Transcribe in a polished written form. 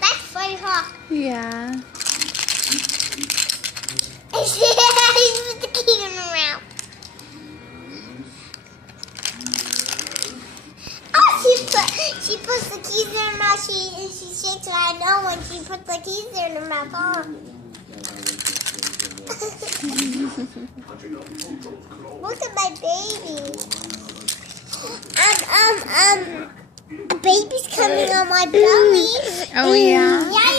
That's funny, huh? Yeah. He put the key in her mouth. Oh, she puts the keys in her mouth. She shakes her head no when she puts the keys in her mouth. Huh? Look at my baby. The baby's coming on my belly. Oh yeah. Yeah.